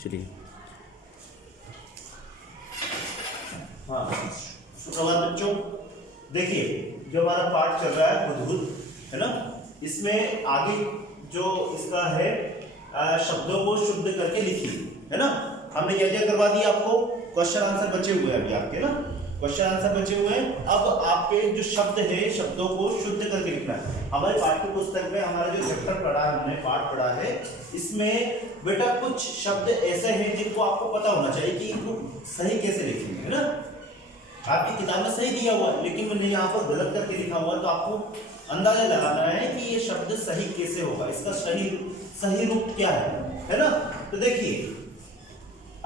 चलिए। हाँ, सुप्रभात बच्चों। देखिए, जो हमारा पाठ चल रहा है हुदहुद, है ना, इसमें आगे जो इसका है शब्दों को शुद्ध करके लिखिए, है ना। हमने क्या क्या करवा दिया आपको, क्वेश्चन आंसर बचे हुए हैं अभी आपके ना, क्वेश्चन आंसर बचे हुए हैं। अब आपके जो शब्द है शब्दों को शुद्ध करके लिखना है। हमारे पाठ्य पुस्तक में हमारा जो चैप्टर पढ़ा है, हमने पाठ पढ़ा है, इसमें बेटा कुछ शब्द ऐसे हैं जिनको आपको पता होना चाहिए कि इनको सही कैसे लिखेंगे, है ना। आपकी किताब में सही दिया हुआ है लेकिन मैंने यहाँ पर गलत करके लिखा हुआ है, तो आपको अंदाजा लगाना है कि ये शब्द सही कैसे होगा, इसका सही रूप क्या है ना। तो देखिए,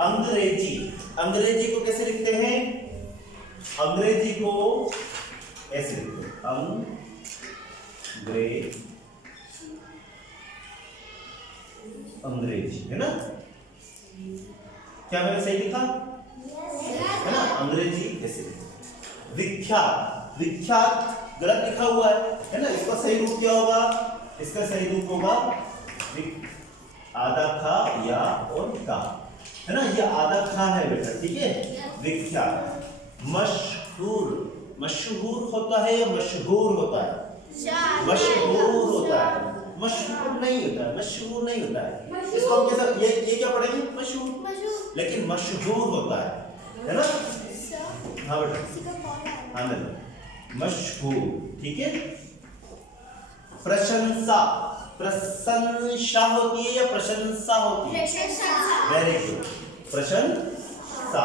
अंग्रेजी को कैसे लिखते हैं, अंग्रेजी को ऐसे लिखते हैं, अंग्रेजी, है ना। क्या मैंने सही लिखा, है ना। अंग्रेजी कैसे लिखते हैं। विख्यात गलत लिखा हुआ है ना। इसका सही रूप क्या होगा, इसका सही रूप होगा आधा खा या और का, है ना। ये आधा खा है बेटा, ठीक है। विख्यात। मशहूर होता है या मशहूर होता है, मशहूर होता है, मशहूर नहीं होता है, मशहूर नहीं होता है। इसको हम कैसे, ये क्या पढ़ेंगे, मशहूर, लेकिन मशहूर होता है ना। हाँ बेटा, हाँ बेटा, मशहूर, ठीक है। प्रशंसा होती है या प्रशंसा होती है, वेरी गुड। प्रशंसा,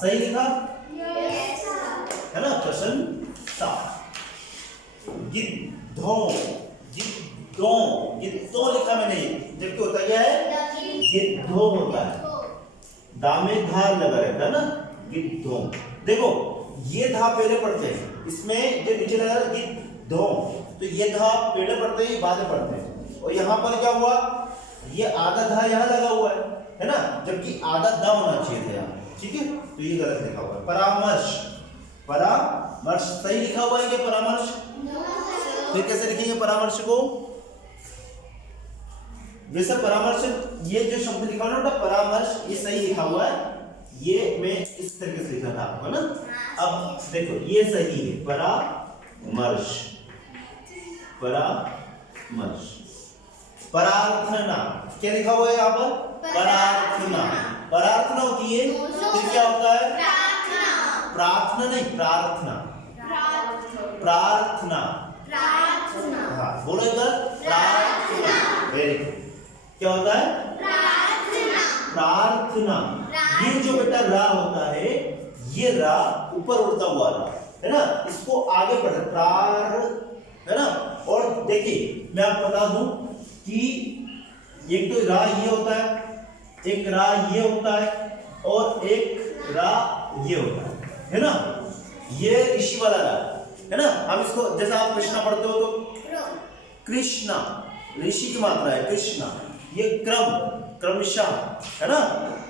सही लिखा, है ना, प्रशंसा। गिद्धों लिखा मैंने, जबकि होता क्या है, गिद्धों होता है, दामे धार लगा रहता है ना, गिद्धों। देखो, ये धा पहले पढ़ते हैं, इसमें जो नीचे लगा गिद्धों, तो ये धा पहले पढ़ते हैं, बाद में पढ़ते हैं। और यहाँ पर क्या हुआ, ये आधा धा यहाँ लगा हुआ है ना, जबकि आधा धा होना चाहिए था यहाँ, ठीक है। तो ये गलत लिखा हुआ है। परामर्श सही लिखा हुआ है कि परामर्श, फिर कैसे लिखेंगे परामर्श को, वैसे परामर्श, ये जो शब्द लिखा हुआ है ना परामर्श, ये सही लिखा हुआ है, ये मैं इस तरीके से लिखा था आपको ना। अब देखो, ये सही है, परामर्श। प्रार्थना क्या लिखा हुआ है यहाँ पर, प्रार्थना होती है, फिर क्या होता है, प्रार्थना नहीं, प्रार्थना। हाँ बोलो इधर, प्रार्थना, वेरी गुड। क्या होता है, प्रार्थना। ये जो बेटा रा होता है, ये रा ऊपर उड़ता हुआ रा, है ना, इसको आगे पढ़े है ना। और देखिए, मैं आपको बता दूं कि एक तो रा ये होता है, एक रा ये होता है, और एक रा ये होता है ना। ये ऋषि वाला रा है ना। हम इसको, जैसा आप कृष्णा पढ़ते हो तो कृष्णा, ऋषि की मात्रा है कृष्णा। ये क्रमशः, है ना,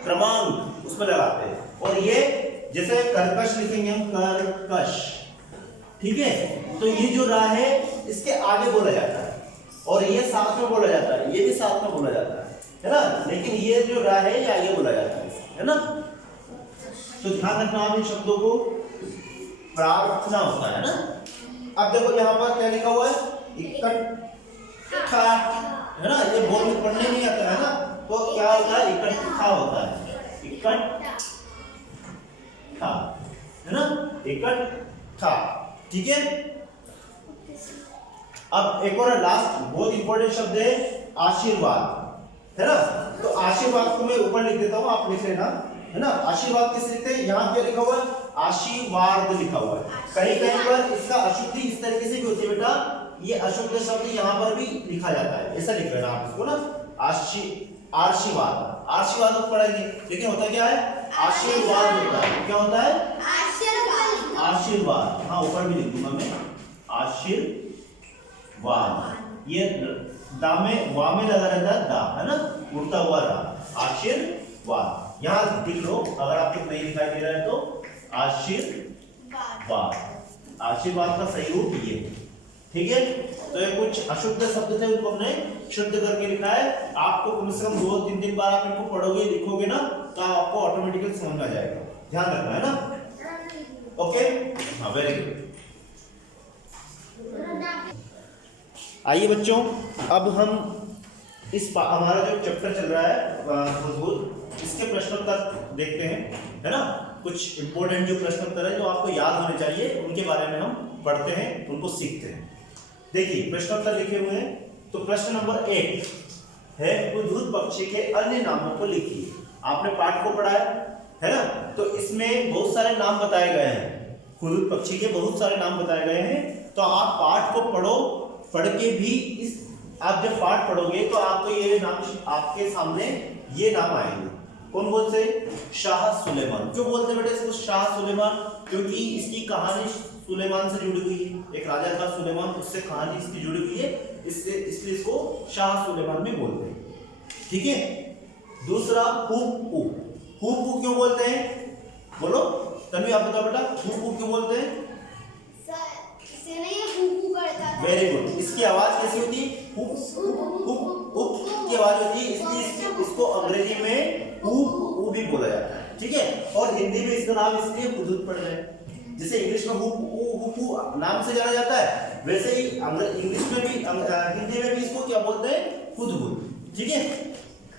क्रमांक उसमें लगाते हैं। और ये जैसे कर्कश लिखेंगे हम, कर्कश, ठीक है। तो ये जो रा है, इसके आगे बोला जाता है, और ये साथ में बोला जाता है, ये भी साथ में बोला जाता है ना। लेकिन ये जो रा है, ये आगे बोला जाता है ना। तो ध्यान रखना आप इन शब्दों को, प्रार्थना होता है ना। अब देखो यहाँ पर क्या लिखा हुआ है, इकट्ठा, है ना। ये बोल में पढ़ने नहीं आता है ना, तो क्या होता है, इकट्ठा होता है, इकट्ठा, है ना, इकट्ठा, ठीक है। अब एक और लास्ट बहुत इंपॉर्टेंट शब्द है, आशीर्वाद, है ना। तो आशीर्वाद को मैं ऊपर लिख देता हूं, आप लिख लेना, है ना। आशीर्वाद कैसे लिखते हैं, यहाँ क्या लिखा हुआ है, आशीर्वाद लिखा हुआ है। कहीं कहीं पर इसका अशुद्धि इस तरीके से भी होती है बेटा, ये अशुद्ध शब्द यहाँ पर भी लिखा जाता है, ऐसा लिख लेना आप इसको ना, आशीर्वाद पढ़ेंगे, लेकिन होता क्या है, आशीर्वाद होता है। क्या होता है, आशीर्वाद। हाँ ऊपर भी लिख दूंगा मैं, आशीर्वाद। ये दामे वा में लगा रहता है, दा, है ना, उड़ता हुआ रा, आशीर्वाद। यहाँ लिख लो, अगर आपको नहीं दिखाई दे रहा है तो आशीर्वाद। आशीर्वाद का सही रूप ये, ठीक है, तो ये कुछ अशुद्ध शब्द थे उनको हमने शुद्ध करके लिखा है। आपको कम से कम 2-3 बार आप इनको पढ़ोगे लिखोगे ना तो आपको ऑटोमेटिकली समझ में आ जाएगा, ध्यान रखना है ना। ओके, हाँ वेरी गुड। आइए बच्चों, अब हम इस हमारा जो चैप्टर चल रहा है बुद्ध, इसके प्रश्नोत्तर देखते हैं, है ना। कुछ इंपॉर्टेंट जो प्रश्नोत्तर है जो आपको याद होने चाहिए उनके बारे में हम पढ़ते हैं, उनको सीखते हैं। देखिए प्रश्नोत्तर लिखे हुए हैं, तो प्रश्न नंबर 1 है हुदहुद पक्षी के अन्य नामों को लिखिए। आपने पाठ को पढ़ा है ना, तो इसमें बहुत सारे नाम बताए गए हैं, हुदहुद पक्षी के बहुत सारे नाम बताए गए हैं। तो आप पाठ को पढ़ो, पढ़ के भी इस आप जब पाठ पढ़ोगे तो आपको ये नाम आपके सामने ये नाम आएंगे। कौन बोलते? शाह सुलेमान। क्यों बोलते बेटे इसको शाह सुलेमान? क्योंकि इसकी कहानी सुलेमान से जुड़ी हुई है, एक राजा था सुलेमान, उससे कहानी इसकी जुड़ी हुई है, इससे इसलिए इसको शाह सुलेमान भी बोलते हैं। ठीक है। दूसरा हुपू। हुपू क्यों बोलते हैं? बोलो तन्वी, आप बताओ बेटा, हुपू क्यों बोलते हैं? Very good. इसकी आवाज कैसी होती है? हुप हुप हुप की आवाज होती है, इसलिए इसको अंग्रेजी में हुप भी बोला जाता है। ठीक है। और हिंदी में इसका नाम इसलिए हुदहुद पड़ रहा है, जैसे इंग्लिश में हुप नाम से जाना जाता है, वैसे ही इंग्लिश में भी हिंदी में भी इसको क्या बोलते हैं? हुदहुद। ठीक है।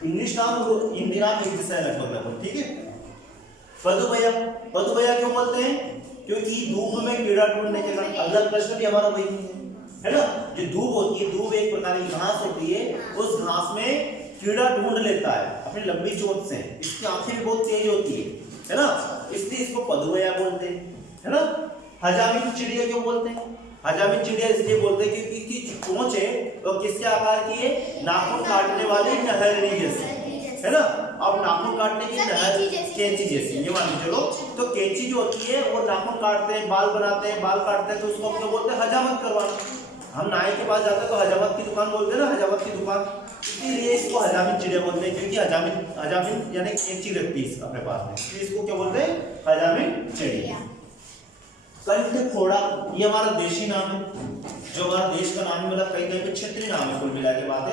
इंग्लिश नाम हिंदी नाम एक जैसा है लगभग। ठीक है। पदुभैया। पदुभैया क्यों बोलते हैं? क्योंकि धूप में कीड़ा ढूंढने के कारण। अगला प्रश्न भी हमारा वही है ना, जो धूप होती है, धूप एक प्रकार की घास होती है, उस घास में कीड़ा ढूंढ लेता है अपनी लंबी चोंच से, इसकी आंखें भी बहुत तेज होती है ना, इसलिए इसको पदुभैया बोलते हैं, है ना। हजामी चिड़िया क्यों बोलते हैं? हजामी चिड़िया इसलिए बोलते हैं क्योंकि इसकी चोंच है तो किसके आकार की है? नाखून काटने वाली नहरनी जैसी, है ना। अब नाखून काटने की नहर कैंची जैसी, ये मान चलो, तो कैंची जो होती है वो नाखून काटते हैं, बाल बनाते हैं, बाल काटते हैं, तो उसको क्या बोलते हैं? हजामत करवाना। हम नाई के पास जाते हैं तो हजामत की दुकान बोलते हैं ना, हजामत की दुकान, इसलिए इसको हजामी चिड़िया बोलते हैं, क्योंकि हजामी यानी कैंची रखती है अपने पास में, इसलिए इसको क्या बोलते हैं? हजामी चिड़िया। कंठ फोड़ा, ये हमारा देशी नाम है, जो हमारा देश का नाम है, मतलब कई कई पे क्षेत्रीय नाम है, कुल मिला के बात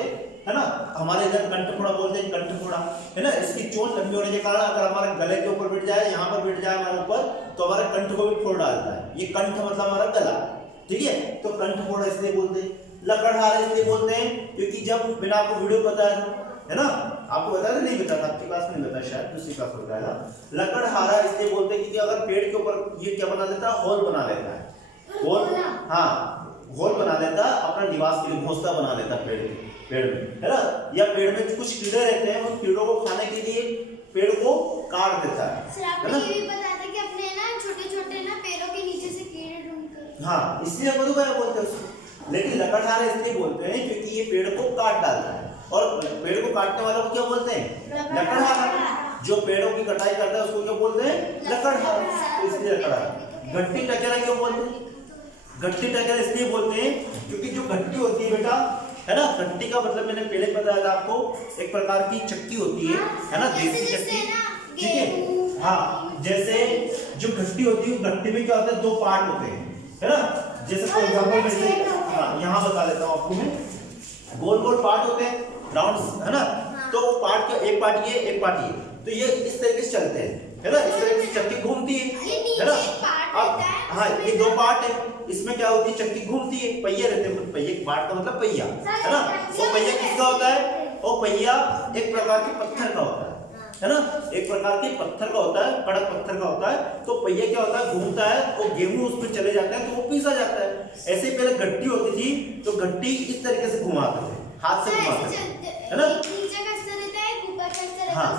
है ना। हमारे इधर कंठफोड़ा बोलते हैं, कंठफोड़ा, है ना। इसकी चोट लंबी होने के कारण अगर हमारे गले के ऊपर बैठ जाए, यहाँ पर बैठ जाए हमारे ऊपर, तो हमारे कंठ को भी फोड़ डालता है। ये कंठ मतलब हमारा गला, ठीक है। तो कंठफोड़ा इसलिए बोलते हैं। लकड़हारा इसलिए बोलते हैं क्योंकि जब मैंने आपको वीडियो बताया है ना, आपको बताया था नहीं बताया, आपकी क्लास में नहीं बताया, शायद दूसरी क्लास में बताया था। लकड़हारा इसलिए बोलते हैं क्योंकि अगर पेड़ के ऊपर ये क्या बना देता है? होल बना लेता है, होल, हाँ, होल बना लेता है, अपना निवास के लिए घोंसला बना लेता है पेड़ में, है ना। या पेड़ में कुछ कीड़े रहते हैं, उन कीड़ों को खाने के लिए पेड़ को काट देता है ना। ये भी बताया था कि अपने ना छोटे-छोटे ना पेड़ों के नीचे से कीड़े ढूंढकर, हाँ, इसलिए पदुभैया बोलते हैं उसको। लेकिन लकड़हारा इसलिए बोलते हैं क्योंकि ये पेड़ को काट डालता है, और पेड़ को काटने वालों को क्या बोलते हैं? लकड़हारा। जो पेड़ों की कटाई करता है उसको क्या बोलते हैं? लकड़हारा, इसलिए लकड़हारा। गट्टी टकेरा क्यों बोलते हैं? गट्टी टकेरा इसलिए बोलते हैं क्योंकि जो गट्टी होती है बेटा, है ना, गट्टी का मतलब मैंने पहले बताया था आपको, एक प्रकार की चक्की होती है ना, देसी चक्की, ठीक है। हाँ, जैसे जो गट्टी होती है, गट्टी में क्या होता है? 2 पार्ट होते हैं, है ना। जैसे फॉर एग्जांपल मैं यहाँ बता देता हूँ आपको, मैं गोल गोल पार्ट होते हैं, राउंड, है ना। तो वो पार्ट का एक पार्ट ये, एक पार्ट ये, तो ये इस तरीके से चलते हैं, है ना, इस तरीके से चक्की घूमती है ना। अब हाँ, ये 2 पार्ट है, इसमें क्या होती है? चक्की घूमती है, पहिए रहते हैं, पहिए, पार्ट का मतलब पहिया, है ना। वो पहिया किसका होता है? वो पहिया एक प्रकार के पत्थर का होता है ना, एक प्रकार के पत्थर का होता है, कड़क पत्थर का होता है। तो पहिया क्या होता है? घूमता है, तो गेहूं उसमें चले जाते हैं, तो वो पीसा जाता है। ऐसे पहले गट्टी होती थी, तो गट्टी इस तरीके से घुमाते थे, हाथ से घुमाते थे, है ना। हाँ,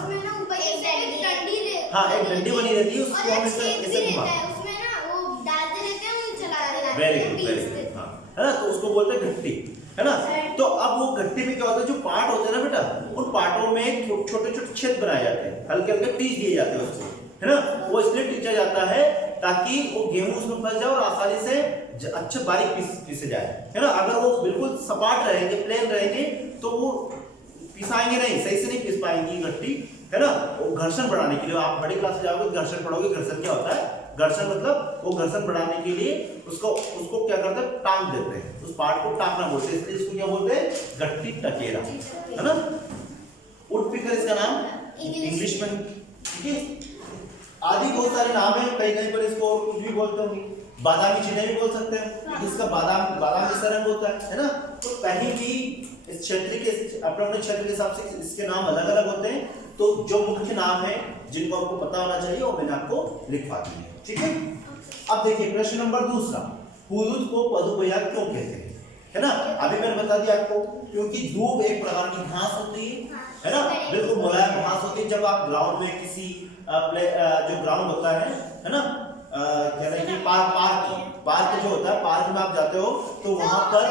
हाँ, एक डंडी बनी रहती है, उसको हम इस तरीके से घुमाते हैं, वेरी गुड, वेरी गुड, हाँ, है ना। तो उसको बोलते हैं गट्टी, है ना। तो अब वो गट्टी में क्या होता है? जो पार्ट होते हैं ना बेटा, उन पार्टों में छोटे छोटे छेद बनाए जाते हैं, हल्के हल्के टीच दिए जाते हैं उसको, है ना। वो इसलिए टीचा जाता है ताकि वो गेहूं उसमें फंस जाए और आसानी से अच्छे बारीक पीसे जाए, है ना। अगर वो बिल्कुल सपाट रहेंगे, प्लेन रहेंगे, तो वो पिसाएंगे नहीं, सही से नहीं पीस पाएंगी गट्टी, है ना। वो घर्षण बढ़ाने के लिए, आप बड़ी क्लास में जाओगे घर्षण पढ़ोगे, घर्षण क्या होता है? घर्षण मतलब वो घर्षण बढ़ाने के लिए उसको उसको क्या करते हैं, टांग देते हैं, उस पार्ट को टांगना बोलते हैं, इसलिए इसको क्या बोलते हैं, गट्टी टकेरा, है ना। वुडपीकर इसका नाम इंग्लिश में, ठीक है। आदि बहुत सारे नाम है, कहीं कहीं पर इसको और कुछ भी बोलते होंगे, बादामी चिड़िया भी बोल सकते हैं, इसका बादाम जैसा रंग होता है ना। तो कहीं भी इस क्षेत्र के अपने अपने क्षेत्र के हिसाब से इसके नाम अलग अलग होते हैं। तो जो मुख्य नाम है जिनको आपको पता होना चाहिए वो मैंने आपको लिखवा दिए, ठीक है। अब देखिए प्रश्न नंबर दूसरा, हुदूद को पदुबया क्यों कहते हैं, है ना। अभी मैंने बता दिया आपको, क्योंकि दूब एक प्रकार की घास होती है ना, बिल्कुल मुलायम घास होती है। जब आप ग्राउंड में किसी जो ग्राउंड होता है ना, कह रहे हैं कि पार्क जो होता है, पार्क में आप जाते हो तो वहां पर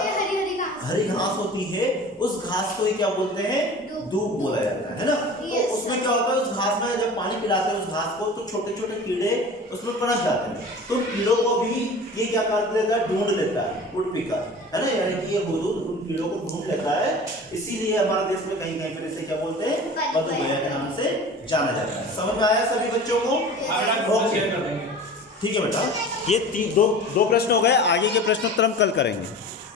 हरी घास होती है, उस घास को ही क्या बोलते हैं, दूब बोला जाता है ना। तो उसमें क्या होता है, उस घास में जब पानी पिलाते हैं उस घास को, तो छोटे छोटे कीड़े उसमें पनप जाते हैं, तो कीड़ों को भी ये क्या कर लेता है, ढूंढ लेता है वुडपीकर, है ना। यानी कि ये हुदूद उन कीड़ों को ढूंढ लेता है, इसीलिए हमारे देश में कहीं कहीं पर इसे क्या बोलते हैं, पदुबया के नाम से जाना जाता है। समझ में आया सभी बच्चों को? ठीक है बेटा, ये दो प्रश्न हो गए, आगे के प्रश्नोत्तर हम कल करेंगे।